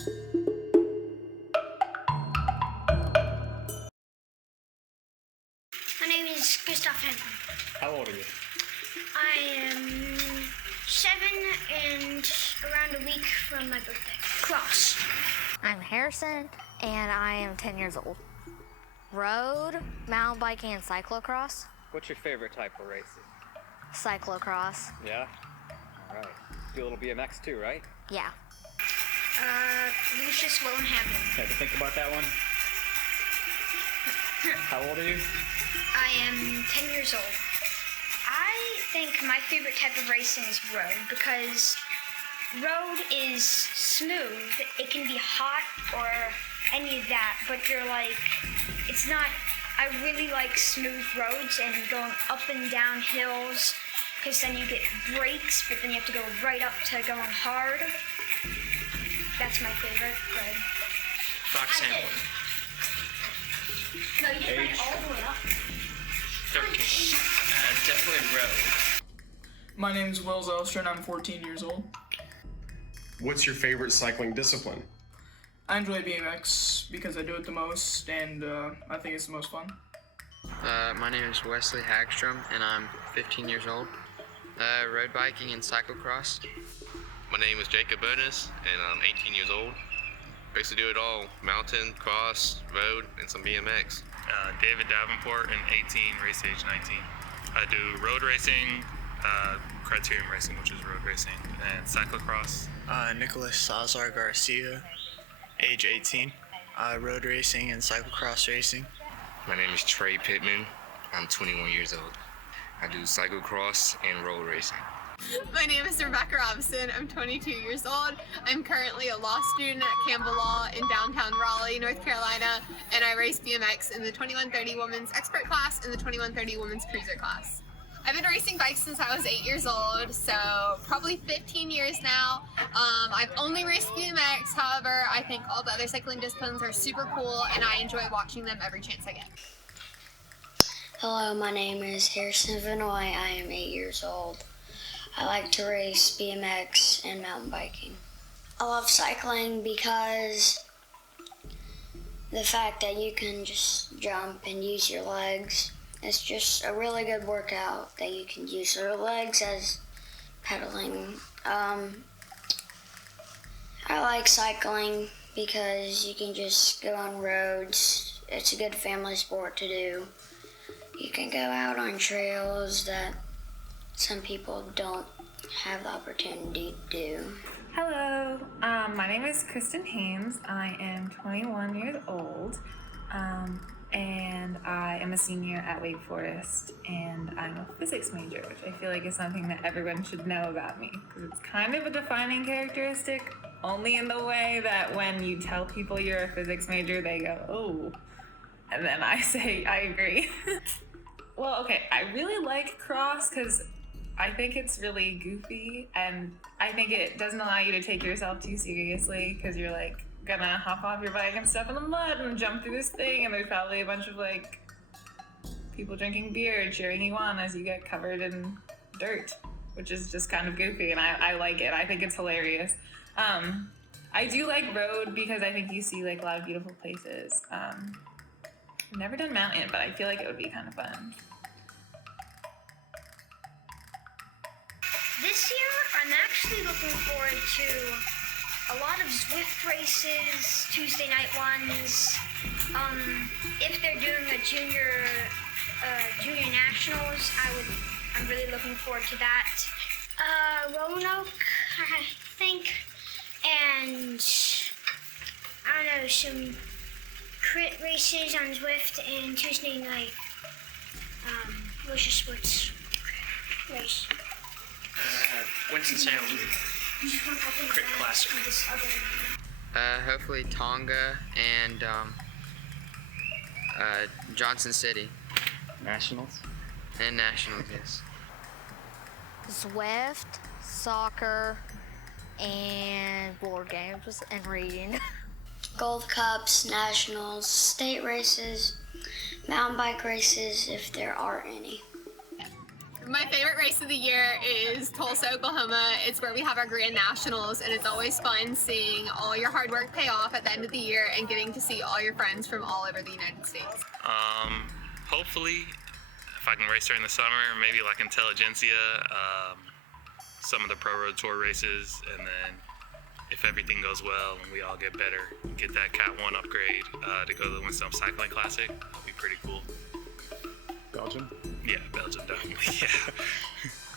My name is Gustav Henry. How old are you? I am 7 and around a week from my birthday. Cross. I'm Harrison, and I am 10 years old. Road, mountain biking, and cyclocross. What's your favorite type of racing? Cyclocross. Yeah? All right. Do a little BMX too, right? Yeah. Velocious, Low and Heavy. Had to think about that one? How old are you? I am 10 years old. I think my favorite type of racing is road because road is smooth. It can be hot or any of that, but you're like, it's not, I really like smooth roads and going up and down hills because then you get breaks, but then you have to go right up to going hard. That's my favorite road. Roxanne. No, you didn't write all the way up. 13. Definitely road. My name is Will Zelstra and I'm 14 years old. What's your favorite cycling discipline? I enjoy BMX because I do it the most and I think it's the most fun. My name is Wesley Hagstrom and I'm 15 years old. Road biking and cyclocross. My name is Jacob Bonus and I'm 18 years old. Basically do it all, mountain, cross, road, and some BMX. David Davenport and 18, race age 19. I do road racing, criterium racing, which is road racing, and cyclocross. Nicholas Salazar Garcia, age 18, road racing and cyclocross racing. My name is Trey Pittman. I'm 21 years old. I do cyclocross and road racing. My name is Rebecca Robinson. I'm 22 years old. I'm currently a law student at Campbell Law in downtown Raleigh, North Carolina, and I race BMX in the 2130 Women's Expert class and the 2130 Women's Cruiser class. I've been racing bikes since I was 8 years old, so probably 15 years now. I've only raced BMX, however, I think all the other cycling disciplines are super cool, and I enjoy watching them every chance I get. Hello, my name is Harrison Vinoy. I am 8 years old. I like to race BMX and mountain biking. I love cycling because the fact that you can just jump and use your legs. It's just a really good workout that you can use your legs as pedaling. I like cycling because you can just go on roads. It's a good family sport to do. You can go out on trails that some people don't have the opportunity to do. Hello, my name is Kristen Haynes. I am 21 years old, and I am a senior at Wake Forest, and I'm a physics major, which I feel like is something that everyone should know about me, because it's kind of a defining characteristic, only in the way that when you tell people you're a physics major, they go, oh, and then I say, I agree. Well, okay, I really like cross because I think it's really goofy, and I think it doesn't allow you to take yourself too seriously because you're like gonna hop off your bike and step in the mud and jump through this thing, and there's probably a bunch of like people drinking beer cheering you on as you get covered in dirt, which is just kind of goofy, and I like it. I think it's hilarious. I do like road because I think you see like a lot of beautiful places. I've never done mountain, but I feel like it would be kind of fun. This year, I'm actually looking forward to a lot of Zwift races, Tuesday night ones. If they're doing a junior nationals, I'm really looking forward to that. Roanoke, I think, and I don't know, some crit races on Zwift and Tuesday night, Velocious sports race. Winston Salem, crit classic. Hopefully Tonga and Johnson City. Nationals? And Nationals, yes. Zwift, soccer, and board games and reading. Gold Cups, nationals, state races, mountain bike races, if there are any. My favorite race of the year is Tulsa, Oklahoma. It's where we have our Grand Nationals, and it's always fun seeing all your hard work pay off at the end of the year and getting to see all your friends from all over the United States. Hopefully, if I can race during the summer, maybe like Intelligentsia, some of the Pro Road Tour races, and then if everything goes well and we all get better, get that Cat 1 upgrade to go to the Winston Cycling Classic, that'll be pretty cool. Belgium? Yeah, Belgium, definitely, yeah.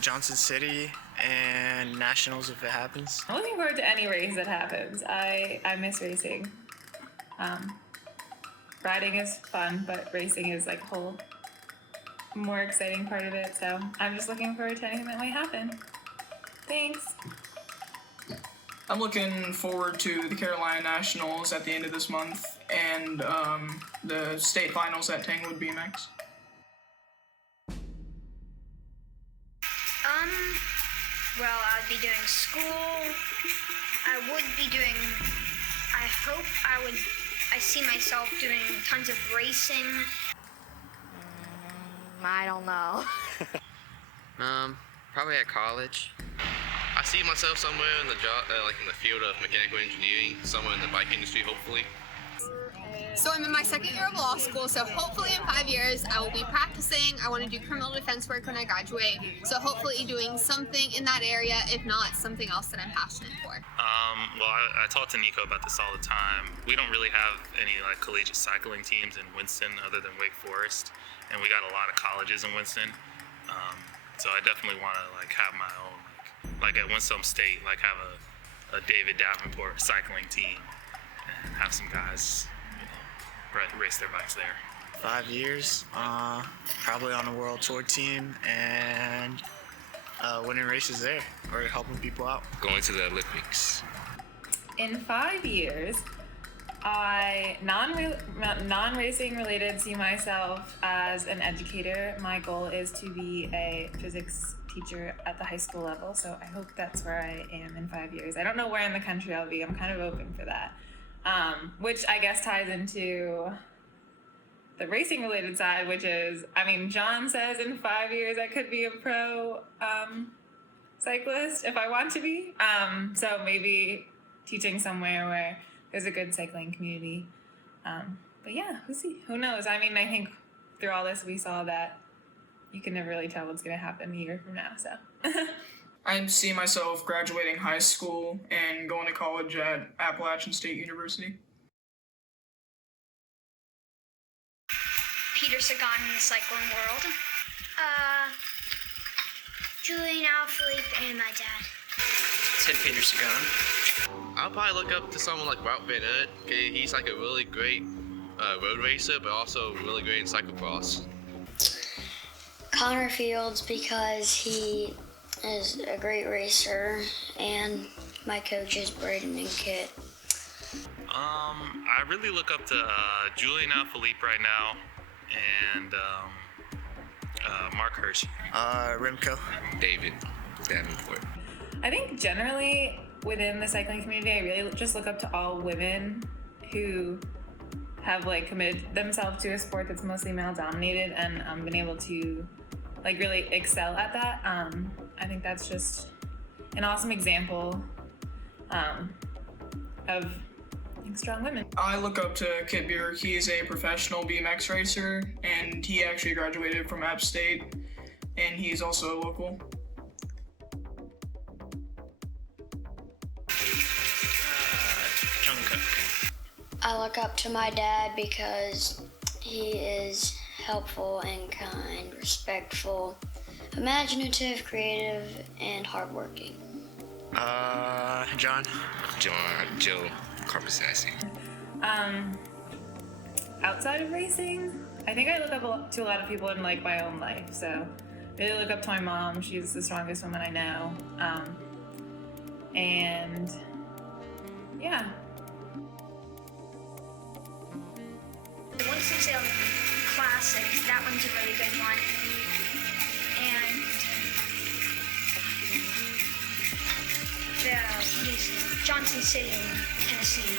Johnson City and Nationals if it happens. I'm looking forward to any race that happens. I miss racing. Riding is fun, but racing is like a whole more exciting part of it, so I'm just looking forward to anything that might happen. Thanks. I'm looking forward to the Carolina Nationals at the end of this month and the state finals at Tanglewood BMX. Well, I'd be doing school. I see myself doing tons of racing. I don't know. Probably at college. I see myself somewhere in the job, like in the field of mechanical engineering, somewhere in the bike industry, hopefully. So I'm in my second year of law school, so hopefully in 5 years I will be practicing. I want to do criminal defense work when I graduate, so hopefully doing something in that area, if not something else that I'm passionate for. Well, I talk to Nico about this all the time. We don't really have any like collegiate cycling teams in Winston other than Wake Forest, and we got a lot of colleges in Winston. So I definitely want to like have my own, like at Winston State, like have a David Davenport cycling team and have some guys, race their bikes there. 5 years, probably on a world tour team and winning races there or helping people out. Going to the Olympics. In 5 years, I non-racing related see myself as an educator. My goal is to be a physics teacher at the high school level, so I hope that's where I am in 5 years. I don't know where in the country I'll be. I'm kind of open for that, which I guess ties into the racing related side, which is, I mean, John says in 5 years I could be a pro cyclist if I want to be. So maybe teaching somewhere where there's a good cycling community. But yeah, we'll see. Who knows? I mean, I think through all this we saw that you can never really tell what's going to happen a year from now, so. I see myself graduating high school and going to college at Appalachian State University. Peter Sagan in the cycling world. Julian Alaphilippe and my dad. Ted Peter Sagan. I'll probably look up to someone like Wout Van Aert. Okay, he's like a really great road racer, but also really great in cyclocross. Connor Fields, because he is a great racer, and my coaches Braden and Kit. I really look up to Julian Alaphilippe right now, and Mark Hirsch. Remco. David Davenport. I think generally within the cycling community, I really just look up to all women who have like committed themselves to a sport that's mostly male dominated and been able to like really excel at that. I think that's just an awesome example of like, strong women. I look up to Kit Buick. He is a professional BMX racer, and he actually graduated from App State, and he's also a local. John Cook. I look up to my dad because he is helpful and kind, respectful, imaginative, creative, and hardworking. Joe Carpasassi. Outside of racing, I think I look up to a lot of people in like my own life. So really look up to my mom. She's the strongest woman I know. And yeah. The Winston Salem Classic, that one's a really good one. And Johnson City in Tennessee.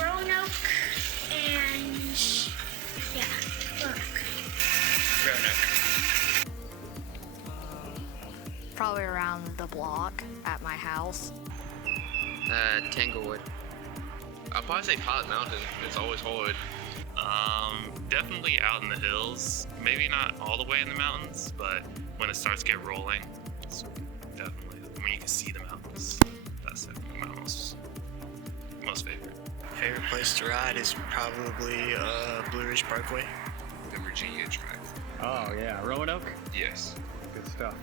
Roanoke and yeah, Roanoke. Roanoke. around the block at my house. Tanglewood. I'll probably say Hot Mountain. It's always hard. Definitely out in the hills. Maybe not all the way in the mountains, but when it starts to get rolling, it's definitely when you can see the mountains. That's definitely my most favorite. Favorite place to ride is probably Blue Ridge Parkway. The Virginia Drive. Oh yeah, Roanoke? Yes. Good stuff.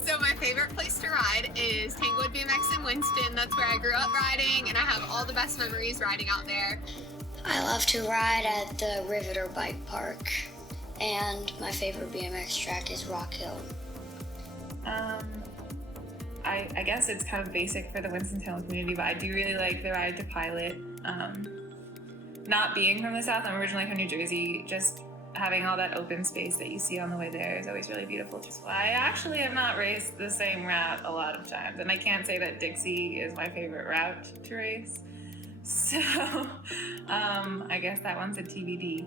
So my favorite place to ride is Tanglewood BMX in Winston. That's where I grew up riding, and I have all the best memories riding out there. I love to ride at the Riveter Bike Park, and my favorite BMX track is Rock Hill. I guess it's kind of basic for the Winston-Salem community, but I do really like the ride to Pilot. Not being from the South, I'm originally from New Jersey, just having all that open space that you see on the way there is always really beautiful. Just why I actually have not raced the same route a lot of times, and I can't say that Dixie is my favorite route to race. So, I guess that one's a TBD.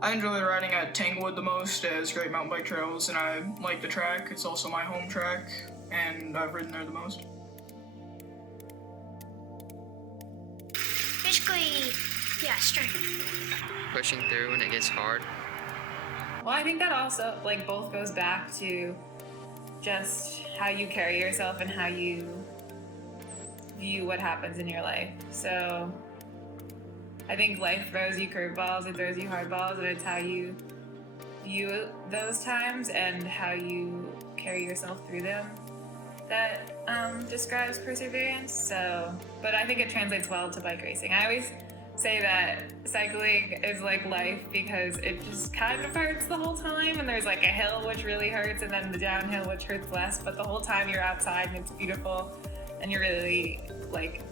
I enjoy riding at Tanglewood the most, as great mountain bike trails, and I like the track. It's also my home track, and I've ridden there the most. Basically, yeah, strength. Pushing through when it gets hard. Well, I think that also, like, both goes back to just how you carry yourself and how you view what happens in your life. So I think life throws you curveballs, it throws you hardballs, and it's how you view those times and how you carry yourself through them that describes perseverance. So, but I think it translates well to bike racing. I always say that cycling is like life because it just kind of hurts the whole time, and there's like a hill which really hurts and then the downhill which hurts less, but the whole time you're outside and it's beautiful and you're really like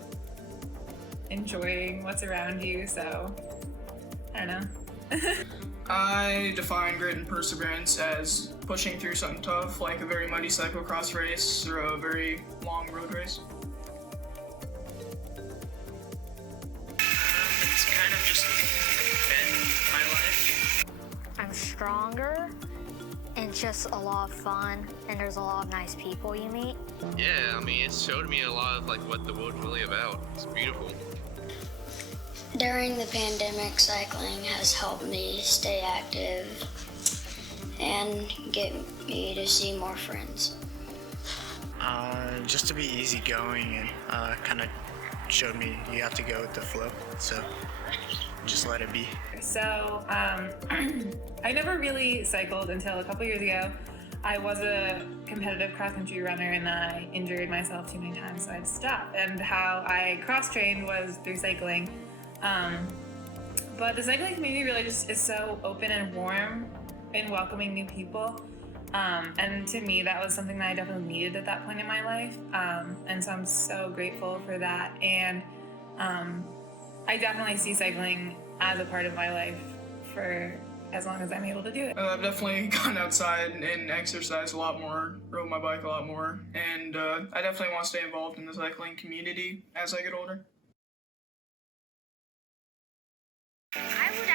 enjoying what's around you. So I don't know. I define grit and perseverance as pushing through something tough, like a very muddy cyclocross race or a very long road race. It's kind of just been my life. I'm stronger, and it's just a lot of fun, and there's a lot of nice people you meet. Yeah, I mean, it showed me a lot of like what the world's really about. It's beautiful. During the pandemic, cycling has helped me stay active and get me to see more friends. Just to be easygoing and kind of showed me you have to go with the flow, so just let it be. So I never really cycled until a couple years ago. I was a competitive cross-country runner and I injured myself too many times, so I had to stop. And how I cross-trained was through cycling. But the cycling community really just is so open and warm in welcoming new people. And to me, that was something that I definitely needed at that point in my life. And so I'm so grateful for that. And I definitely see cycling as a part of my life for as long as I'm able to do it. I've definitely gone outside and exercised a lot more, rode my bike a lot more, and I definitely want to stay involved in the cycling community as I get older. I would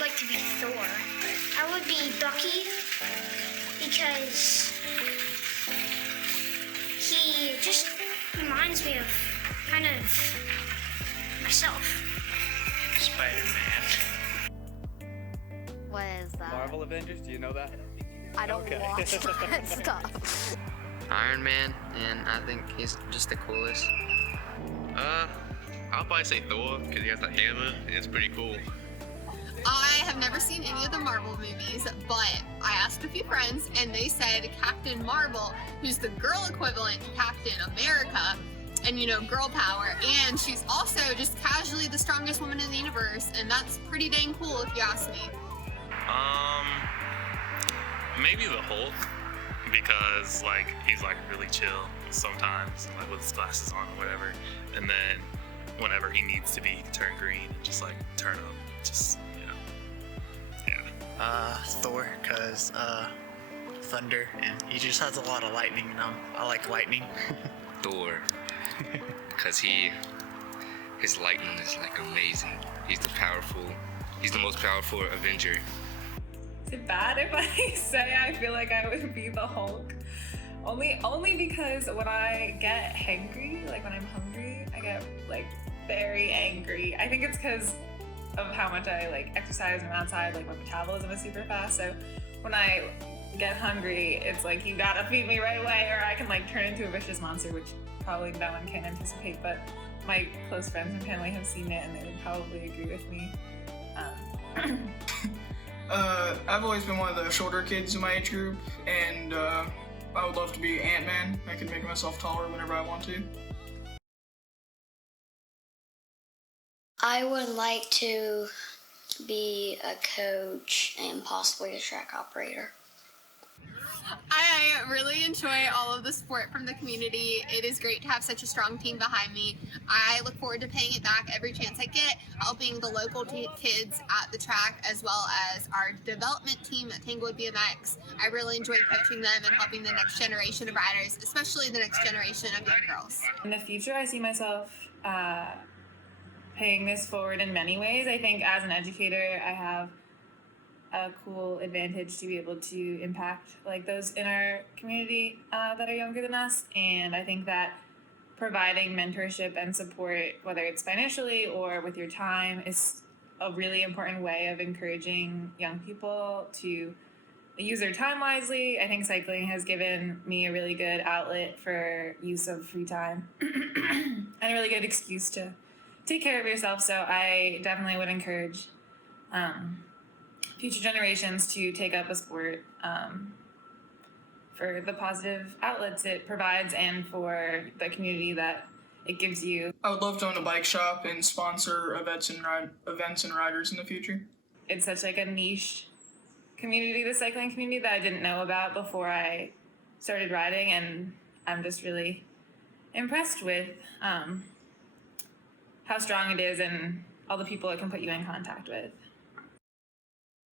like to be Thor. I would be Bucky because he just reminds me of kind of myself. Spider-Man. What is that? Marvel Avengers, do you know that? I don't Okay. watch that stuff. Iron Man, and I think he's just the coolest. I'll probably say Thor because he has that hammer and it's pretty cool. I have never seen any of the Marvel movies, but I asked a few friends and they said Captain Marvel, who's the girl equivalent to Captain America, and you know, girl power, and she's also just casually the strongest woman in the universe, and that's pretty dang cool if you ask me. Maybe the Hulk, because like he's like really chill sometimes, like with his glasses on or whatever, and then whenever he needs to be, he can turn green and just like turn up, just Thor, cause thunder, and he just has a lot of lightning, and I like lightning. Thor, because his lightning is like amazing. He's the most powerful Avenger. Is it bad if I say I feel like I would be the Hulk? Only because when I get hangry, like when I'm hungry, I get like very angry. I think it's because of how much I like exercise and I'm outside, like my metabolism is super fast. So when I get hungry, it's like you gotta feed me right away or I can like turn into a vicious monster, which probably no one can anticipate, but my close friends and family have seen it and they would probably agree with me. I've always been one of the shorter kids in my age group, and I would love to be Ant-Man. I could make myself taller whenever I want to. I would like to be a coach and possibly a track operator. I really enjoy all of the support from the community. It is great to have such a strong team behind me. I look forward to paying it back every chance I get, helping the local kids at the track as well as our development team at Tanglewood BMX. I really enjoy coaching them and helping the next generation of riders, especially the next generation of young girls. In the future, I see myself paying this forward in many ways. I think as an educator, I have a cool advantage to be able to impact like those in our community that are younger than us. And I think that providing mentorship and support, whether it's financially or with your time, is a really important way of encouraging young people to use their time wisely. I think cycling has given me a really good outlet for use of free time and a really good excuse to take care of yourself. So I definitely would encourage future generations to take up a sport for the positive outlets it provides and for the community that it gives you. I would love to own a bike shop and sponsor events and riders in the future. It's such like a niche community, the cycling community, that I didn't know about before I started riding, and I'm just really impressed with how strong it is and all the people it can put you in contact with.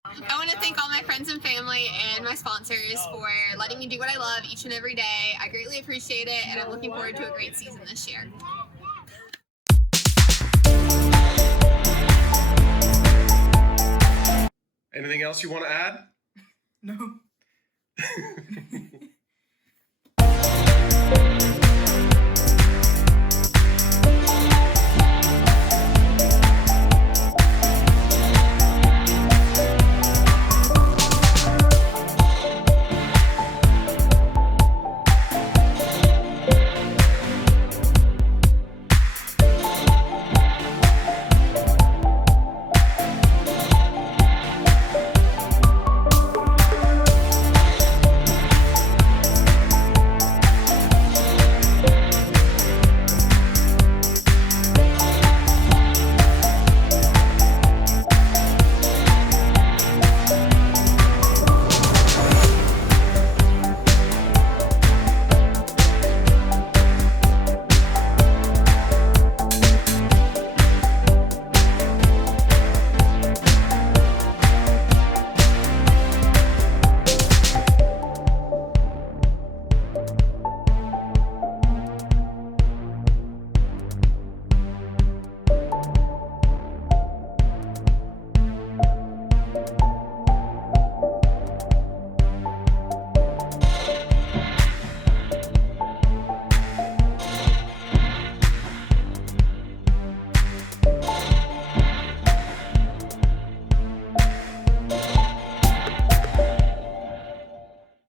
I want to thank all my friends and family and my sponsors for letting me do what I love each and every day. I greatly appreciate it, and I'm looking forward to a great season this year. Anything else you want to add? No.